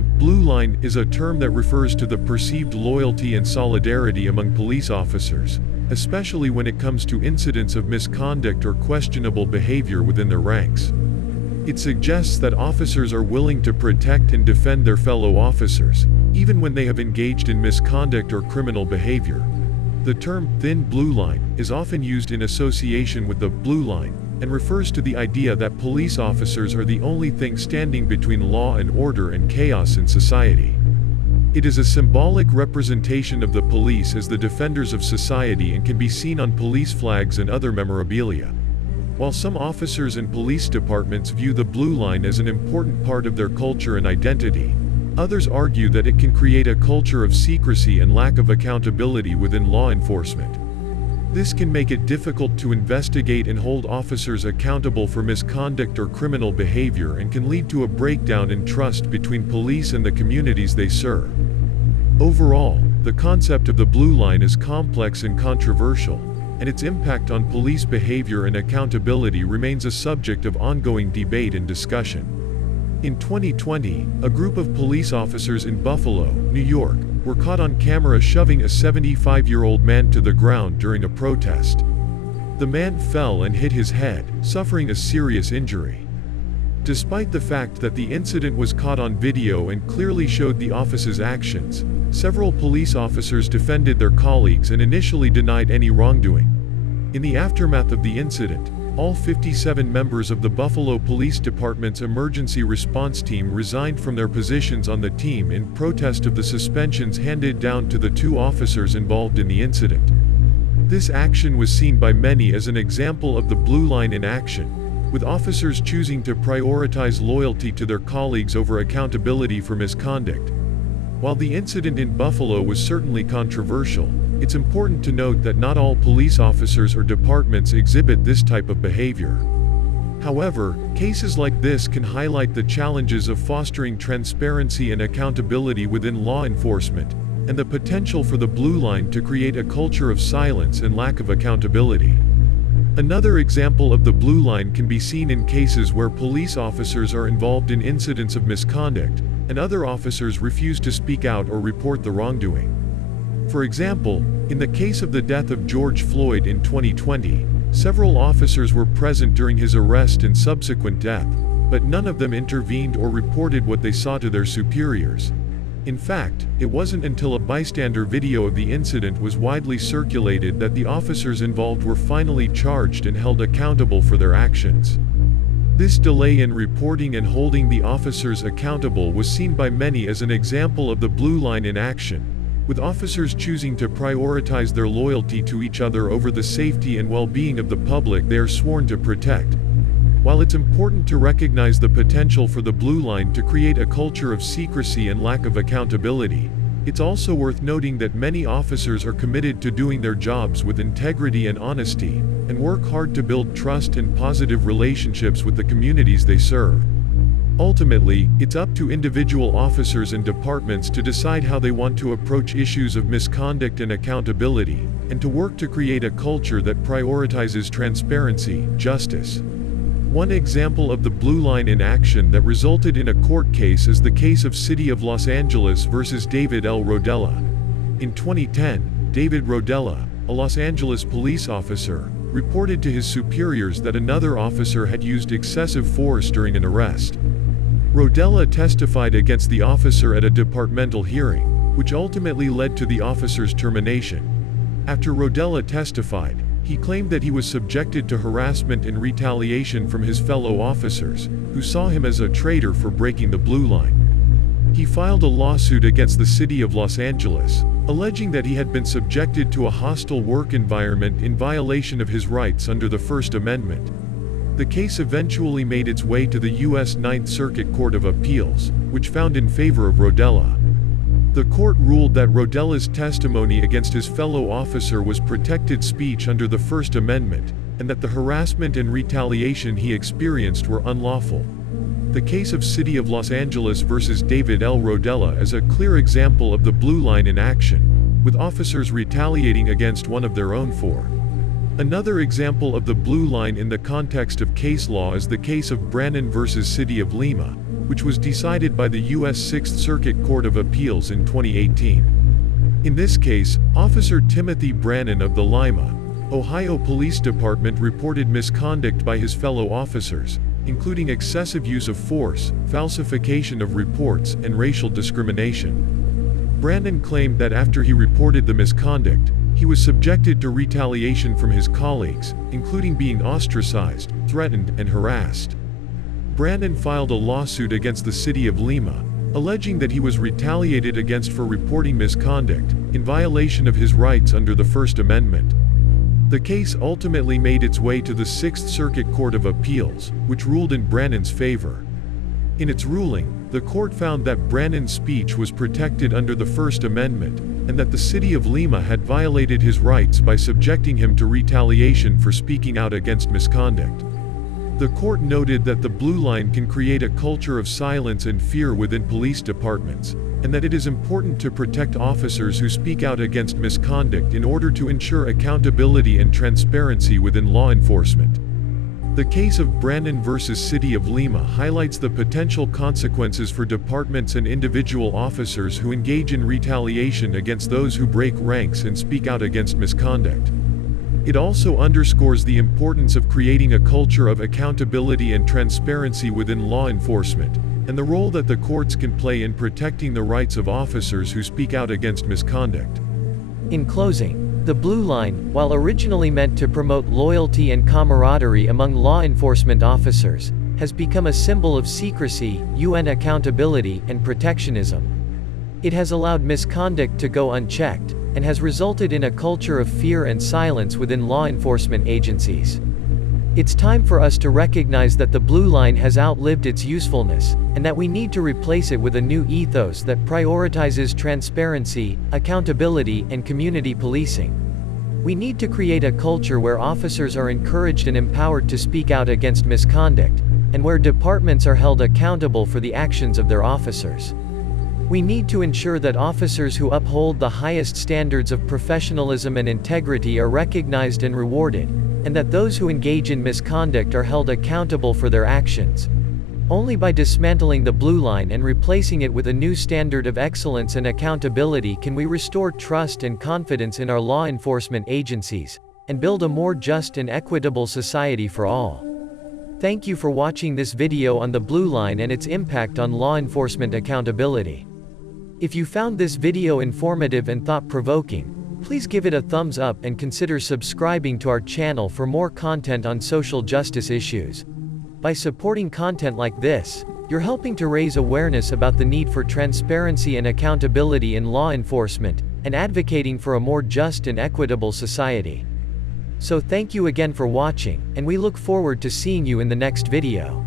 The blue line is a term that refers to the perceived loyalty and solidarity among police officers, especially when it comes to incidents of misconduct or questionable behavior within their ranks. It suggests that officers are willing to protect and defend their fellow officers, even when they have engaged in misconduct or criminal behavior. The term thin blue line is often used in association with the blue line, and refers to the idea that police officers are the only thing standing between law and order and chaos in society. It is a symbolic representation of the police as the defenders of society and can be seen on police flags and other memorabilia. While some officers and police departments view the blue line as an important part of their culture and identity, others argue that it can create a culture of secrecy and lack of accountability within law enforcement. This can make it difficult to investigate and hold officers accountable for misconduct or criminal behavior and can lead to a breakdown in trust between police and the communities they serve. Overall, the concept of the blue line is complex and controversial, and its impact on police behavior and accountability remains a subject of ongoing debate and discussion. In 2020, a group of police officers in Buffalo, New York, were caught on camera shoving a 75-year-old man to the ground during a protest. The man fell and hit his head, suffering a serious injury. Despite the fact that the incident was caught on video and clearly showed the officer's actions, several police officers defended their colleagues and initially denied any wrongdoing. In the aftermath of the incident, all 57 members of the Buffalo Police Department's emergency response team resigned from their positions on the team in protest of the suspensions handed down to the two officers involved in the incident. This action was seen by many as an example of the blue line in action, with officers choosing to prioritize loyalty to their colleagues over accountability for misconduct. While the incident in Buffalo was certainly controversial, it's important to note that not all police officers or departments exhibit this type of behavior. However, cases like this can highlight the challenges of fostering transparency and accountability within law enforcement, and the potential for the blue line to create a culture of silence and lack of accountability. Another example of the blue line can be seen in cases where police officers are involved in incidents of misconduct, and other officers refuse to speak out or report the wrongdoing. For example, in the case of the death of George Floyd in 2020, several officers were present during his arrest and subsequent death, but none of them intervened or reported what they saw to their superiors. In fact, it wasn't until a bystander video of the incident was widely circulated that the officers involved were finally charged and held accountable for their actions. This delay in reporting and holding the officers accountable was seen by many as an example of the blue line in action, with officers choosing to prioritize their loyalty to each other over the safety and well-being of the public they are sworn to protect. While it's important to recognize the potential for the blue line to create a culture of secrecy and lack of accountability, it's also worth noting that many officers are committed to doing their jobs with integrity and honesty, and work hard to build trust and positive relationships with the communities they serve. Ultimately, it's up to individual officers and departments to decide how they want to approach issues of misconduct and accountability, and to work to create a culture that prioritizes transparency, justice. One example of the blue line in action that resulted in a court case is the case of City of Los Angeles versus David L. Rodella. In 2010, David Rodella, a Los Angeles police officer, reported to his superiors that another officer had used excessive force during an arrest. Rodella testified against the officer at a departmental hearing, which ultimately led to the officer's termination. After Rodella testified, he claimed that he was subjected to harassment and retaliation from his fellow officers, who saw him as a traitor for breaking the blue line. He filed a lawsuit against the City of Los Angeles, alleging that he had been subjected to a hostile work environment in violation of his rights under the First Amendment. The case eventually made its way to the U.S. Ninth Circuit Court of Appeals, which found in favor of Rodella. The court ruled that Rodella's testimony against his fellow officer was protected speech under the First Amendment, and that the harassment and retaliation he experienced were unlawful. The case of City of Los Angeles versus David L. Rodella is a clear example of the blue line in action, with officers retaliating against one of their own for. Another example of the blue line in the context of case law is the case of Brannon versus City of Lima, which was decided by the U.S. Sixth Circuit Court of Appeals in 2018. In this case, Officer Timothy Brannon of the Lima, Ohio Police Department reported misconduct by his fellow officers, including excessive use of force, falsification of reports, and racial discrimination. Brannon claimed that after he reported the misconduct, he was subjected to retaliation from his colleagues, including being ostracized, threatened, and harassed. Brannon filed a lawsuit against the city of Lima, alleging that he was retaliated against for reporting misconduct, in violation of his rights under the First Amendment. The case ultimately made its way to the Sixth Circuit Court of Appeals, which ruled in Brannon's favor. In its ruling, the court found that Brannon's speech was protected under the First Amendment, and that the city of Lima had violated his rights by subjecting him to retaliation for speaking out against misconduct. The court noted that the blue line can create a culture of silence and fear within police departments, and that it is important to protect officers who speak out against misconduct in order to ensure accountability and transparency within law enforcement. The case of Brannon versus City of Lima highlights the potential consequences for departments and individual officers who engage in retaliation against those who break ranks and speak out against misconduct. It also underscores the importance of creating a culture of accountability and transparency within law enforcement, and the role that the courts can play in protecting the rights of officers who speak out against misconduct. In closing, the blue line, while originally meant to promote loyalty and camaraderie among law enforcement officers, has become a symbol of secrecy, UN accountability, and protectionism. It has allowed misconduct to go unchecked, and has resulted in a culture of fear and silence within law enforcement agencies. It's time for us to recognize that the blue line has outlived its usefulness, and that we need to replace it with a new ethos that prioritizes transparency, accountability, and community policing. We need to create a culture where officers are encouraged and empowered to speak out against misconduct, and where departments are held accountable for the actions of their officers. We need to ensure that officers who uphold the highest standards of professionalism and integrity are recognized and rewarded, and that those who engage in misconduct are held accountable for their actions. Only by dismantling the blue line and replacing it with a new standard of excellence and accountability can we restore trust and confidence in our law enforcement agencies, and build a more just and equitable society for all. Thank you for watching this video on the blue line and its impact on law enforcement accountability. If you found this video informative and thought-provoking, please give it a thumbs up and consider subscribing to our channel for more content on social justice issues. By supporting content like this, you're helping to raise awareness about the need for transparency and accountability in law enforcement, and advocating for a more just and equitable society. So thank you again for watching, and we look forward to seeing you in the next video.